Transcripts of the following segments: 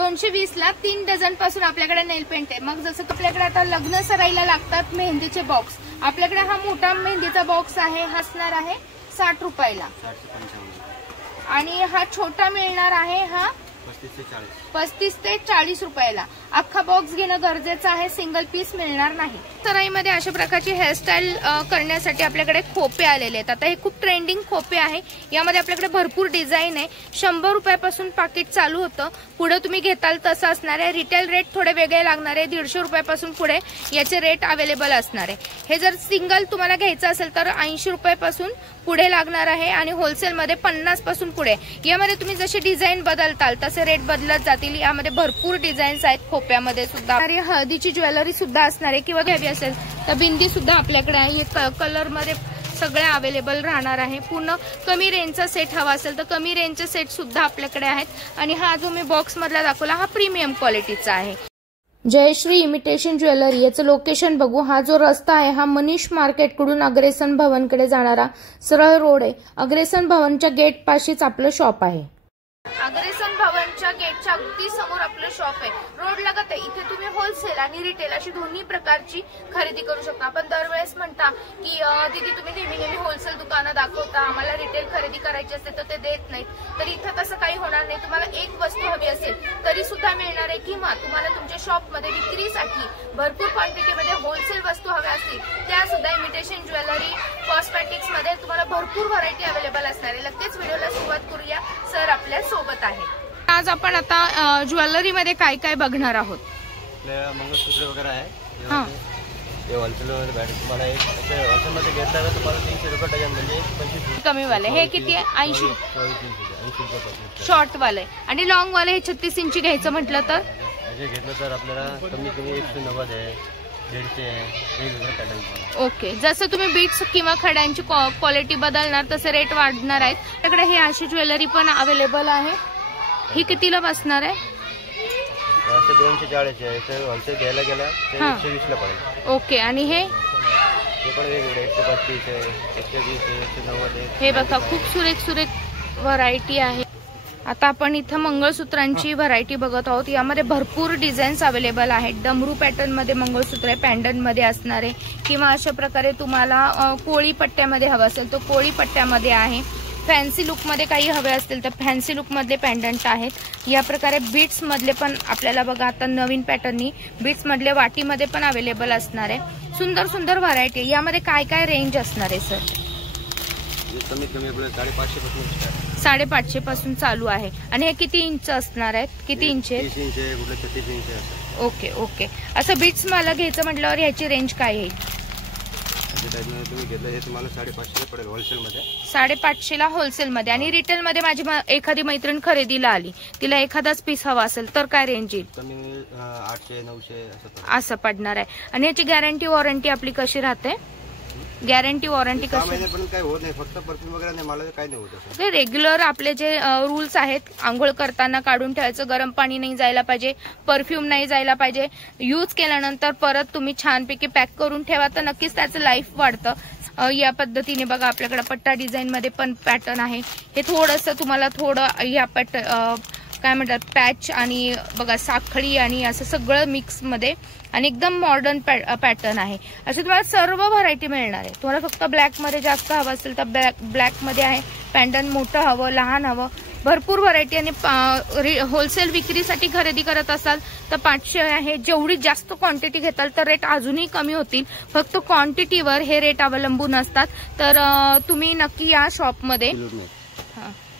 220 ला 3 डझन पासून आपल्याकडे नेल पेंट आहे। मग जसं आपल्याकडे आता लग्न सराईला लागतात मेहंदीचे बॉक्स, आपल्याकडे हा मोठा मेहंदीचा बॉक्स आहे, हसणार आहे 60 रुपयाला, आणि हा छोटा मिळणार आहे हा 35 ते 40 रुपयाला। अख्खा बॉक्स घेणं गरजेचं आहे, सिंगल पीस मिळणार नाही। सराईमध्ये अशा प्रकारची हेअरस्टाईल करण्यासाठी आपल्याकडे खोपे आलेले आहेत। आता हे खूप ट्रेंडिंग खोपे आहे, यामध्ये आपल्याकडे भरपूर डिझाईन आहे। 100 रुपयापासून पाकिट चालू होतं, पुढे तुम्ही घेताल तसं असणार आहे। रिटेल रेट थोडे वेगळे लागणार आहे, 150 रुपयापासून पुढे याचे रेट अवेलेबल असणार आहे। हे जर सिंगल तुम्हाला घ्यायचं असेल तर 80 रुपयापासून पुढे लागणार आहे, आणि होलसेलमध्ये 50 पासून पुढे। यामध्ये तुम्ही जशी डिझाईन बदलताल तसे रेट बदलत जातील। यामध्ये भरपूर डिझाईन्स आहेत खोप्यामध्ये सुद्धा। हळदीची ज्वेलरी सुद्धा असणार आहे, किंवा घ्यावी असेल तर बिंदी सुद्धा आपल्याकडे आहे। हे कलर मध्ये सगळे अवेलेबल राहणार आहे। पूर्ण कमी रेंजचा सेट हवा असेल तर कमी रेंजचे सेट सुद्धा आपल्याकडे आहेत। आणि हा जो मी बॉक्स मधला दाखवला हा प्रीमियम क्वालिटीचा आहे। जयश्री इमिटेशन ज्वेलरी, याचं लोकेशन बघू। हा जो रस्ता आहे हा मनीष मार्केट कडून अग्रेसन भवनकडे जाणारा सरळ रोड आहे। अग्रेसन भवनच्या गेट पाशीच आपलं शॉप आहे। अग्रेसन भवनच्या गेटच्या अगदी समोर आपलं शॉप आहे, रोड लगत आहे। इथे तुम्ही होलसेल आणि रिटेल अशी दोन्ही प्रकारची खरेदी करू शकता। आपण दरवेळेस म्हणता की दीदी तुम्ही नेहमी होलसेल दुकानं दाखवता, आम्हाला रिटेल खरेदी करायची असते तर ते देत नाहीत, तर इथं तसं काही होणार नाही। तुम्हाला एक वस्तू हवी असेल तरी सुद्धा मिळणार आहे, किंवा तुम्हाला तुमच्या शॉपमध्ये विक्रीसाठी भरपूर क्वांटिटीमध्ये होलसेल वस्तू हव्या असतील त्या सुद्धा इमिटेशन ज्वेलरी कॉस्मेटिक्स मध्ये तुम्हाला भरपूर व्हरायटी अवेलेबल असणार आहे। लगेच व्हिडिओला सुरुवात करूया, सर आपल्या सोबत आहे। आज आपण आता ज्वेलरी मध्ये काय काय बघणार आहोत? मंगळसूत्र वगैरे आहे, हे होलसेलमध्ये भेटते तुम्हाला। एक होलसेलमध्ये घेतला तर तुम्हाला 300 रुपये डझन, म्हणजे 25 कमी वाले। हे किती आहे? 80 रुपये शॉर्ट वाले, आणि लॉंग वाले हे 36 इंची घ्यायचं म्हटलं तर घेतलं तर आपल्याला कमीत कमी 190 आहे, 150 आहे, वेगवेगळ्या पॅटर्न। ओके, जसं तुम्ही बीट्स किंवा खड्यांची क्वालिटी बदलणार तसे रेट वाढणार आहेत। त्याकडे हे अशी ज्वेलरी पण अवेलेबल आहे। ही कितीला बसणार आहे? 240 आहे, होलसेल घ्यायला गेला तर 120 ला पडेल। ओके, आणि हे पण वेगवेगळे 135 आहे, 120 आहे, 190 आहे। हे बघा खूप सुरेख व्हरायटी आहे। आता आपण इथं मंगळसूत्रांची व्हरायटी बघत आहोत। यामध्ये भरपूर डिझाईन्स अवेलेबल आहेत। डमरू पॅटर्न मध्ये मंगळसूत्र आहे, पॅन्डंट मध्ये असणार आहे, किंवा अशा प्रकारे तुम्हाला कोळी पट्ट्यामध्ये हवं असेल तर कोळी पट्ट्यामध्ये आहे। फॅन्सी लुक मध्ये काही हवे असतील तर फॅन्सी लुक मधले पॅन्डंट आहेत। या प्रकारे बीट्स मधले पण आपल्याला बघा आता नवीन पॅटर्ननी बीट्स मधले वाटीमध्ये पण अवेलेबल असणार आहे। सुंदर सुंदर व्हरायटी। यामध्ये काय काय रेंज असणार आहे सर? कमीत कमी आपल्याला 550 पासून 550 पासून चालू आहे। आणि हे किती इंच असणार आहेत? किती इंच आहे? 30 इंच आहे, कुठले 36 इंच आहे। ओके ओके, असं बीट्स मला घ्यायचं म्हटल्यावर ह्याची रेंज काय येईल? तुम्ही घेतलं हे तुम्हाला 550 पडेल होलसेल मध्ये। 550 ला होलसेल मध्ये, आणि रिटेल मध्ये माझी एखादी मैत्रीण खरेदीला आली, तिला एखादाच पीस हवा असेल तर काय रेंज येईल? कमी 800 900 असं पडणार आहे। आणि याची गॅरंटी वॉरंटी आपली कशी राहते? गॅरंटी वॉरंटी कशी? पण काय होत नाही, फक्त परफ्यूम वगैरे नाही, मला काय नाही होत। रेग्युलर आपले जे रूल्स आहेत, आंघोळ करताना काढून ठेवायचं, गरम पाणी नाही जायला पाहिजे, परफ्यूम नाही जायला पाहिजे। यूज केल्यानंतर परत तुम्ही छानपैकी पॅक करून ठेवा तर नक्कीच त्याचं लाईफ वाढतं। या पद्धतीने बघा आपल्याकडे पट्टा डिझाईन मध्ये पण पॅटर्न आहे। हे थोडंसं तुम्हाला थोडं या काय म्हणतात पॅच आणि बघा साखळी आणि असं सगळं मिक्स मध्ये, आणि एकदम मॉडर्न पॅटर्न आहे। असे तुम्हाला सर्व व्हरायटी मिळणार आहे। तुम्हाला फक्त ब्लॅक मध्ये जास्त हवं असेल तर ब्लॅक मध्ये आहे। पॅन्डंट मोठं हवं, लहान हवं, भरपूर व्हरायटी। आणि होलसेल विक्रीसाठी खरेदी करत असाल तर 500 आहे। जेवढी जास्त क्वांटिटी घेताल तर रेट अजूनही कमी होतील। फक्त क्वांटिटीवर हे रेट अवलंबून असतात। तर तुम्ही नक्की या शॉपमध्ये।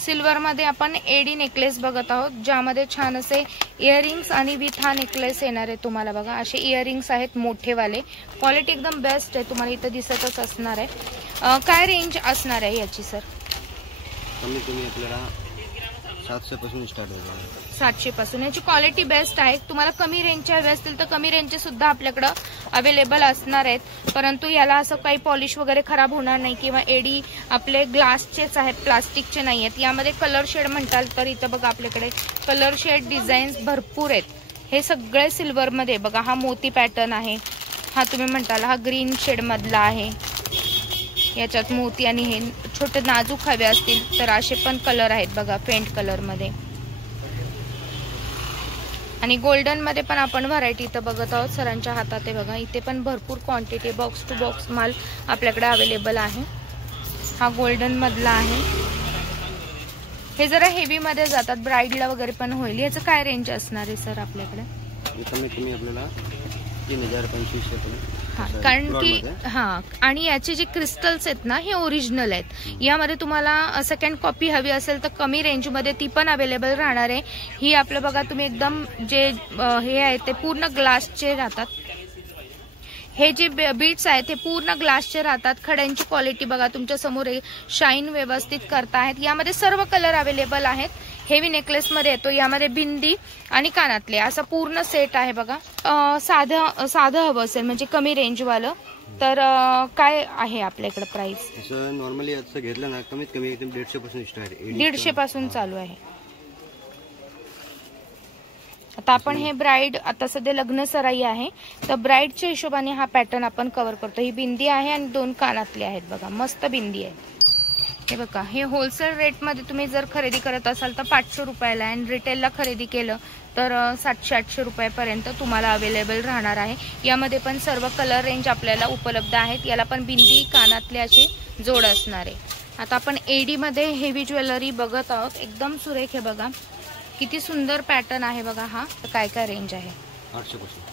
सिल्वर मध्ये आपण एडी नेकलेस बघत आहोत, ज्यामध्ये छान असे इयरिंग्स आणि विथ हा नेकलेस येणार आहे। तुम्हाला बघा असे इयरिंग्स आहेत मोठेवाले, क्वालिटी एकदम बेस्ट आहे, तुम्हाला इथं दिसतच असणार आहे। काय रेंज असणार आहे याची सर? कमी कमी आपल्याला 700 पासून स्टार्ट होतं। 700 पासून याची क्वालिटी बेस्ट आहे। तुम्हाला कमी रेंजचे हवे असतील तर कमी रेंजचे सुद्धा आपल्याकडे अवेलेबल असणार आहेत, परंतु याला असं काही पॉलिश वगैरे खराब होणार नाही, किंवा एडी आपले ग्लासचेच आहेत, प्लास्टिकचे नाही आहेत। यामध्ये कलर शेड म्हणताल तर इथं बघा आपल्याकडे कलर शेड डिझाईन्स भरपूर आहेत। हे सगळे सिल्वर मध्ये बघा, हा मोती पॅटर्न आहे, हा तुम्ही म्हणताल हा ग्रीन शेड मधला आहे। याच्यात मोती आणि हे छोटे नाजूक हवे असतील तर असे पण कलर आहेत बघा फेंट कलर मध्ये। आणि गोल्डन मध्ये पण आपण व्हरायटी इथं बघत आहोत सरांच्या हातात आहे बघा. इथे पण भरपूर क्वांटिटी बॉक्स टू बॉक्स माल आपल्याकडे अवेलेबल आहे. हा गोल्डन मधला आहे. हे जरा हेवी मध्ये जातात, ब्राइडला वगैरे पण होईल. याचं काय रेंज असणार आहे सर आपल्याकडे? कमीत कमी आपल्याला 3000-2500 कारण की आणि याचे जे क्रिस्टल्स आहेत ना हे ओरिजिनल आहेत. यामध्ये तुम्हाला सेकंड कॉपी हवी असेल तर कमी रेंज मध्ये ती पण अवेलेबल राहणार आहे. ही आपलं बघा तुम्ही एकदम जे हे आहे ते पूर्ण ग्लासचे राहतात. हे जे बीट्स आहेत ते पूर्ण ग्लासचे राहतात. खड्यांची क्वालिटी बघा तुमच्या समोर, शाईन व्यवस्थित करतायत. यामध्ये सर्व कलर अवेलेबल आहेत. हेवी नेकलेस मध्ये येतो. यामध्ये बिंदी आणि कानातले असा पूर्ण सेट आहे बघा. साधं हवं असेल म्हणजे कमी रेंज वालं तर काय आहे आपल्याकडे प्राइस? नॉर्मली असं घेतलं ना कमीत कमी 150 पासून स्टार्ट आहे. 150 पासून चालू आहे. आता आपण हे ब्राइड, आता सध्या लग्न सराई आहे तर ब्राइडच्या हिशोबाने हा पॅटर्न आपण कव्हर करतो. ही बिंदी आहे आणि 2 कानातले आहेत बघा. मस्त बिंदी आहे. हे बघा, हे होलसेल रेट मध्ये तुम्ही जर खरेदी करत असाल तर 500 रुपयाला आणि रिटेलला खरेदी केलं तर 700-800 रुपयापर्यंत तुम्हाला अवेलेबल राहणार आहे. यामध्ये पण सर्व कलर रेंज आपल्याला उपलब्ध आहेत. याला पण बिंदी कानातले अशी जोड असणार आहे. आता आपण एडी मध्ये हेवी ज्वेलरी बघत आहोत. एकदम सुरेख आहे बघा. किती सुंदर पॅटर्न आहे बघा. हा तर काय काय रेंज आहे?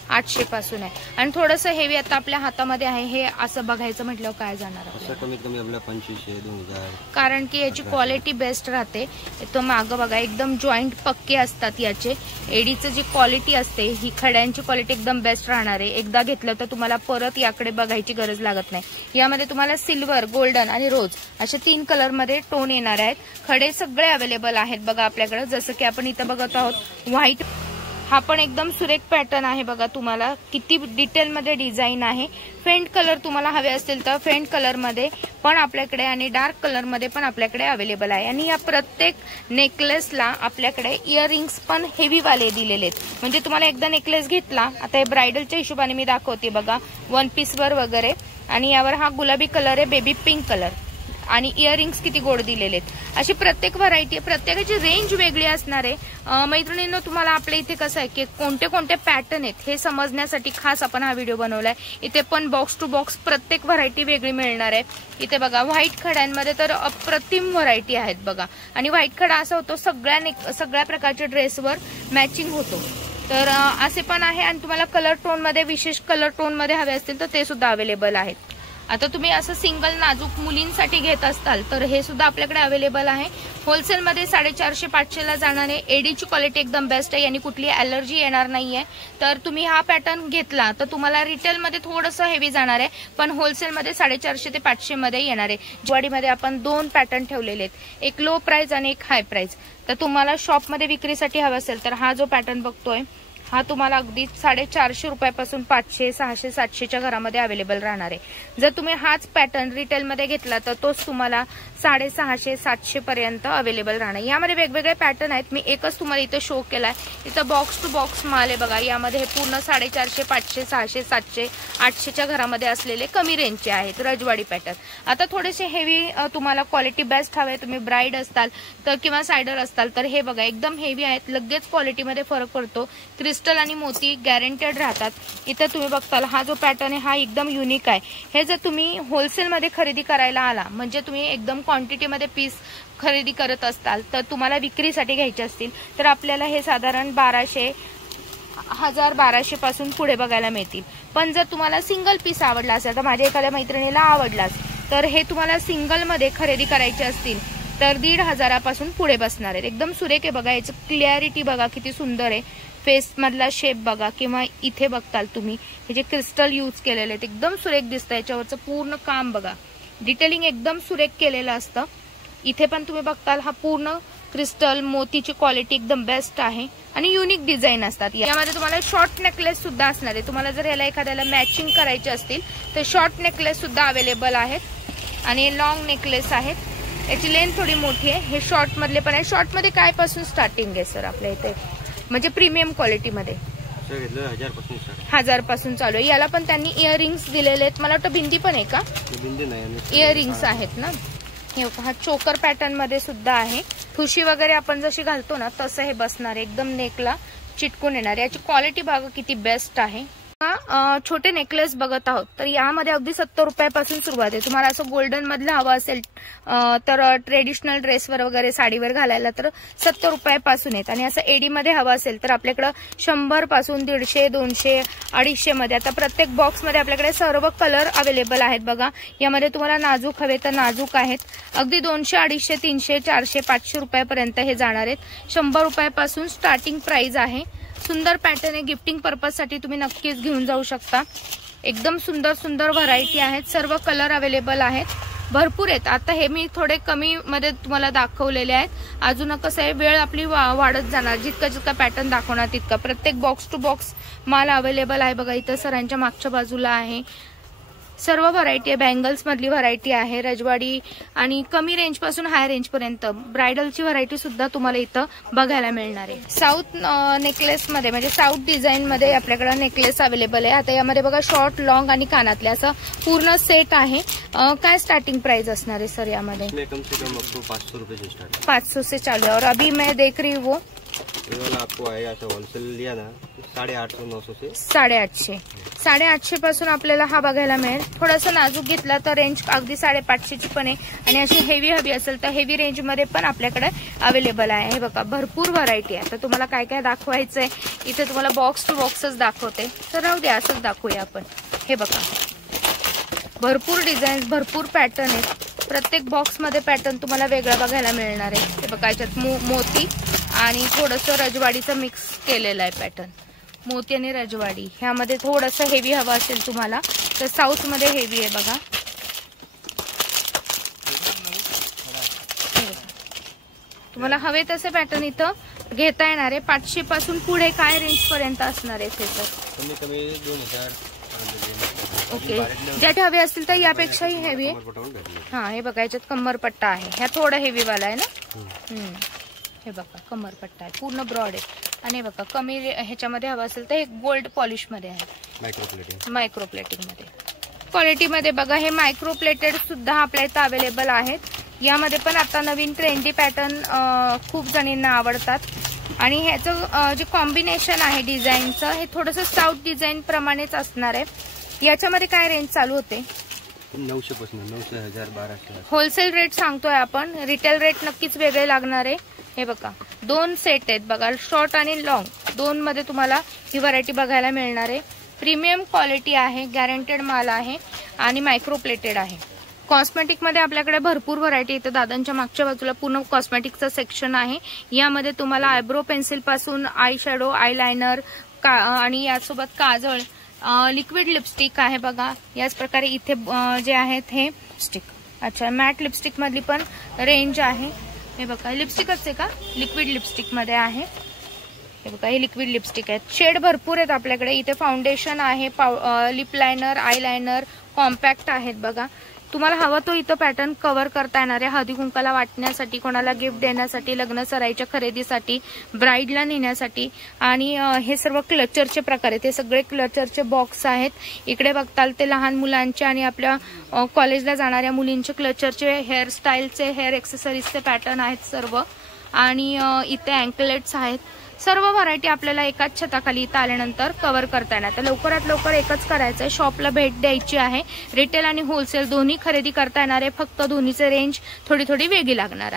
800 पासून आहे. आणि थोडंसं हेवी आता आपल्या हातामध्ये आहे. हे असं बघायचं म्हटल्यावर काय जाणार आहे? कमीत कमी आपल्या 2500-2000. कारण की याची क्वालिटी बेस्ट राहते. तो मागं बघा एकदम जॉईंट पक्के असतात याचे. एडीचं जी क्वालिटी असते ही खड्यांची क्वालिटी एकदम बेस्ट राहणार आहे. एकदा घेतलं तर तुम्हाला परत याकडे बघायची गरज लागत नाही. यामध्ये तुम्हाला सिल्वर, गोल्डन आणि रोज असे 3 कलर मध्ये टोन येणार आहेत. खडे सगळे अवेलेबल आहेत बघा आपल्याकडे. जसं की आपण इथं बघत आहोत व्हाईट. हा पण एकदम सुरेख पॅटर्न आहे बघा. तुम्हाला किती डिटेल मध्ये डिझाईन आहे. फेंट कलर तुम्हाला हवे असतील तर फेंट कलर मध्ये पण आपल्याकडे आणि डार्क कलर मध्ये पण आपल्याकडे अवेलेबल आहे. आणि या प्रत्येक नेकलेसला आपल्याकडे इयरिंग्स पण हेवी वाले दिलेले आहेत. म्हणजे तुम्हाला एकदा नेकलेस घेतला, आता हे ब्रायडलच्या हिशोबाने मी दाखवते बघा, 1 पीस वर वगैरे. आणि यावर हा गुलाबी कलर आहे, बेबी पिंक कलर आणि इयरिंग्स किती गोड दिलेले आहेत. अशी प्रत्येक व्हरायटी, प्रत्येकाची रेंज वेगळी असणार आहे. मैत्रिणींनो, तुम्हाला आपल्या इथे कसं आहे की कोणते कोणते पॅटर्न आहेत हे समजण्यासाठी खास आपण हा व्हिडिओ बनवलाय. इथे पण बॉक्स टू बॉक्स प्रत्येक व्हरायटी वेगळी मिळणार आहे. इथे बघा व्हाईट खड्यांमध्ये तर अप्रतिम व्हरायटी आहेत बघा. आणि व्हाईट खडा असा होतो सगळ्या प्रकारच्या ड्रेसवर मॅचिंग होतो. तर असे पण आहे. आणि तुम्हाला कलर टोन मध्ये, विशेष कलर टोन मध्ये हवे असतील तर ते सुद्धा अवेलेबल आहेत. आता तुम्ही असं सिंगल नाजूक मुलींसाठी घेत असताल तर हे सुद्धा आपल्याकडे अवेलेबल आहे. होलसेलमध्ये 450-500 ला जाणारे. एडीची क्वालिटी एकदम बेस्ट आहे. यांनी कुठली ॲलर्जी येणार नाहीये. तर तुम्ही हा पॅटर्न घेतला तर तुम्हाला रिटेलमध्ये थोडंसं हेवी जाणार आहे, पण होलसेलमध्ये 450 ते 500 मध्ये येणार आहे. ज्वाडीमध्ये आपण 2 पॅटर्न ठेवलेले आहेत, एक लो प्राइस आणि एक हाय प्राइस. तर तुम्हाला शॉपमध्ये विक्रीसाठी हवा असेल तर हा जो पॅटर्न बघतोय हा तुम्हाला अगदी 450 रुपयापासून 500, 600, 700च्या घरामध्ये अवेलेबल राहणार आहे. जर तुम्ही हाच पॅटर्न रिटेलमध्ये घेतला तर तोच तुम्हाला 650, 700 पर्यंत अवेलेबल राहणार. यामध्ये वेगवेगळे पॅटर्न आहेत. मी एकच तुम्हाला इथे शो केलाय. इथं बॉक्स टू बॉक्स माल आहे बघा. यामध्ये हे पूर्ण 450, 500, 600, 700, 800च्या घरामध्ये असलेले कमी रेंजचे आहेत रजवाडी पॅटर्न. आता थोडेसे हेवी तुम्हाला क्वालिटी बेस्ट हवे, तुम्ही ब्राईड असताल तर किंवा सायडर असताल तर हे बघा एकदम हेवी आहेत. लगेच क्वालिटीमध्ये फरक पडतो. क्रिस्टल आणि मोती गॅरंटेड राहतात. इथे तुम्ही बघताल हा जो पॅटर्न आहे हा एकदम युनिक आहे. हे जर तुम्ही होलसेलमध्ये खरेदी करायला आला, म्हणजे तुम्ही एकदम क्वांटिटीमध्ये पीस खरेदी करत असताल तर तुम्हाला विक्रीसाठी घ्यायचे असतील तर आपल्याला हे साधारण 1200, 1200 पासून पुढे बघायला मिळतील. पण जर तुम्हाला सिंगल पीस आवडला असेल तर माझ्या एखाद्या मैत्रिणीला आवडलाच तर हे तुम्हाला सिंगल मध्ये खरेदी करायचे असतील तर 1500 पासून पुढे बसणार आहेत. एकदम सुरेख आहे बघा. याची क्लिअरिटी बघा किती सुंदर आहे. फेस मधला शेप बघा किंवा इथे बघताल तुम्ही हे जे क्रिस्टल यूज केलेले आहेत एकदम सुरेख दिसतं. याच्यावरचं पूर्ण काम बघा, डिटेलिंग एकदम सुरेख केलेलं असतं. इथे पण तुम्ही बघताल हा पूर्ण क्रिस्टल मोतीची क्वालिटी एकदम बेस्ट आहे आणि युनिक डिझाईन असतात. यामध्ये तुम्हाला शॉर्ट नेकलेस सुद्धा असणार आहे. तुम्हाला जर याला एखाद्याला मॅचिंग करायचे असतील तर शॉर्ट नेकलेस सुद्धा अवेलेबल आहेत आणि लॉंग नेकलेस आहेत. याची लेंथ थोडी मोठी आहे. हे शॉर्ट मधले पण आहे. शॉर्ट मध्ये काय पासून स्टार्टिंग आहे सर आपल्या इथे, म्हणजे प्रीमियम क्वालिटी मध्ये 1000 पासून चालू आहे. याला पण त्यांनी इयरिंग्स दिलेले आहेत. मला वाटतं बिंदी पण आहे का? बिंदी नाही, इयरिंग्स आहेत ना. हे हा चोकर पॅटर्न मध्ये सुद्धा आहे. ठुशी वगैरे आपण जशी घालतो ना तसं हे बसणार आहे. एकदम नेकला चिटकून येणार. याची क्वालिटी बघा किती बेस्ट आहे. छोटे नेकलेस बघत आहोत तर यामध्ये अगदी 70 रुपयापासून सुरुवात आहे. तुम्हाला असं गोल्डन मधलं हवं असेल तर ट्रेडिशनल ड्रेसवर वगैरे साडीवर घालायला तर 70 रुपयापासून आहेत. आणि असं एडी मध्ये हवं असेल तर आपल्याकडे 100 पासून 150, 200, 250 मध्ये. आता प्रत्येक बॉक्स मध्ये आपल्याकडे सर्व कलर अवेलेबल आहेत बघा. यामध्ये तुम्हाला नाजूक हवे तर नाजूक आहेत. अगदी 200, 250, 300, 400, 500 रुपयापर्यंत हे जाणार आहेत. 100 रुपयापासून स्टार्टिंग प्राइस आहे. सुंदर पॅटर्न आहे. गिफ्टिंग पर्पज साठी तुम्ही नक्कीच घेऊन जाऊ शकता. एकदम सुंदर सुंदर व्हरायटी आहेत. सर्व कलर अवेलेबल आहेत. भरपूर आहेत. आता हे मी थोडे कमी मध्ये तुम्हाला दाखवलेले आहेत. अजून कसं आहे वेळ आपली वाढत जाणार. जितका जितका पॅटर्न दाखवणार तितका. प्रत्येक बॉक्स टू बॉक्स माल अवेलेबल आहे बघा. इथं सरांच्या मागच्या बाजूला आहे. सर्व व्हरायटी आहे. बँगल्स मधली व्हरायटी आहे. रजवाडी आणि कमी रेंज पासून हाय रेंज पर्यंत ब्रायडलची व्हरायटी सुद्धा तुम्हाला इथं बघायला मिळणार आहे. साऊथ नेकलेस मध्ये म्हणजे साऊथ डिझाईन मध्ये आपल्याकडे नेकलेस अवेलेबल आहे. आता यामध्ये बघा शॉर्ट, लॉंग आणि कानातले असं पूर्ण सेट आहे. काय स्टार्टिंग प्राइस असणार आहे सर यामध्ये? कम से कम आपको 500 रुपए से स्टार्ट. 500 से चालू है. और अभी मैं देख रही हूँ वो ये वाला आपको आएगा ऐसा होलसेल लिया ना 850, 900 से 850. 850 पासून आपल्याला हा बघायला मिळेल. थोडासा नाजूक घेतला तर रेंज अगदी 550 ची पण आहे. आणि अशी हेवी हवी असेल तर हेवी रेंज मध्ये पण आपल्याकडे अवेलेबल आहे. हे बघा भरपूर व्हरायटी आहे. आता तुम्हाला काय काय दाखवायचंय इथे तुम्हाला बॉक्स टू बॉक्सच दाखवते. तर राहू द्या असंच दाखवूया आपण. हे बघा भरपूर डिझाईन, भरपूर पॅटर्न आहेत. प्रत्येक बॉक्स मध्ये पॅटर्न तुम्हाला वेगळा बघायला मिळणार आहे. हे बघा याच्यात मोती आणि थोडंसं रजवाडीचं मिक्स केलेलं आहे पॅटर्न. मोती आणि रजवाडी ह्यामध्ये थोडंसं हेवी हवं असेल तुम्हाला तर साऊथ मध्ये हेवी आहे बघा. तुम्हाला हवे तसे पॅटर्न इथं घेता येणार आहे. 500 पासून पुढे काय रेंज पर्यंत असणार आहे ते तर कमी कमी 2000. ओके. ज्याचे हवे असतील तर यापेक्षाही हेवी आहे. हा हे बघा याच्यात कमरपट्टा आहे. ह्या थोडा हेवी वाला आहे ना. हे बघा कमरपट्टा आहे पूर्ण ब्रॉड आहे. आणि हे बघा कमी ह्याच्यामध्ये हवं असेल तर हे गोल्ड पॉलिश मध्ये आहे. मायक्रो प्लेटिंग मध्ये. क्वालिटी मध्ये बघा हे मायक्रो प्लेटेड सुद्धा आपल्या इथं अवेलेबल आहेत. यामध्ये पण आता नवीन ट्रेंडी पॅटर्न खूप जणींना आवडतात. आणि ह्याचं जे कॉम्बिनेशन आहे डिझाईनचं हे थोडंसं साऊथ डिझाईन प्रमाणेच असणार आहे. याच्यामध्ये काय रेंज चालू होते? 900 पासून 900, 1000, 1200. होलसेल रेट सांगतोय आपण. रिटेल रेट नक्कीच वेगळे लागणार आहे. हे बघा 2 सेट आहेत बघा. शॉर्ट आणि लॉंग 2 मध्ये तुम्हाला ही व्हरायटी बघायला मिळणार आहे. प्रीमियम क्वालिटी आहे. गॅरंटेड माल आहे आणि मायक्रो प्लेटेड आहे. कॉस्मेटिक मध्ये आपल्याकडे भरपूर व्हरायटी येते. दादांच्या मागच्या बाजूला पूर्ण कॉस्मेटिकचं सेक्शन आहे. यामध्ये तुम्हाला आयब्रो पेन्सिल पासून आय शॅडो, आय लायनर आणि यासोबत काजळ, लिक्विड लिपस्टिक आहे बघा. याच प्रकारे इथे जे आहेत हे स्टिक. अच्छा मॅट लिपस्टिक मधली पण रेंज आहे. हे बघा लिपस्टिकच आहे का? लिक्विड लिपस्टिक मध्ये आहे. हे बघा हे लिक्विड लिपस्टिक आहेत. शेड भरपूर आहेत आपल्याकडे. इथे फाउंडेशन आहे, lip liner, I liner, compact आहेत बघा. तुम्हाला हवं तो इथं पॅटर्न कव्हर करता येणार आहे. हळदी कुंकाला वाटण्यासाठी, कोणाला गिफ्ट देण्यासाठी, लग्न सराईच्या खरेदीसाठी, ब्राईडला नेण्यासाठी. आणि हे सर्व क्लचरचे प्रकार आहेत. हे सगळे क्लचरचे बॉक्स आहेत. इकडे बघताल ते लहान मुलांचे आणि आपल्या कॉलेजला जाणाऱ्या मुलींचे क्लचरचे, हेअरस्टाईलचे, हेअर एक्सेसरीजचे पॅटर्न आहेत सर्व. आणि इथे अँकलेट्स आहेत. सर्व व्हरायटी आपल्याला एकाच छताखाली इथं आल्यानंतर कव्हर करता येणार. तर लवकरात लवकर एकच करायचंय, शॉपला भेट द्यायची आहे. रिटेल आणि होलसेल दोन्ही खरेदी करता येणार आहे. फक्त दोन्हीचे रेंज थोडी थोडी वेगळी लागणार आहे.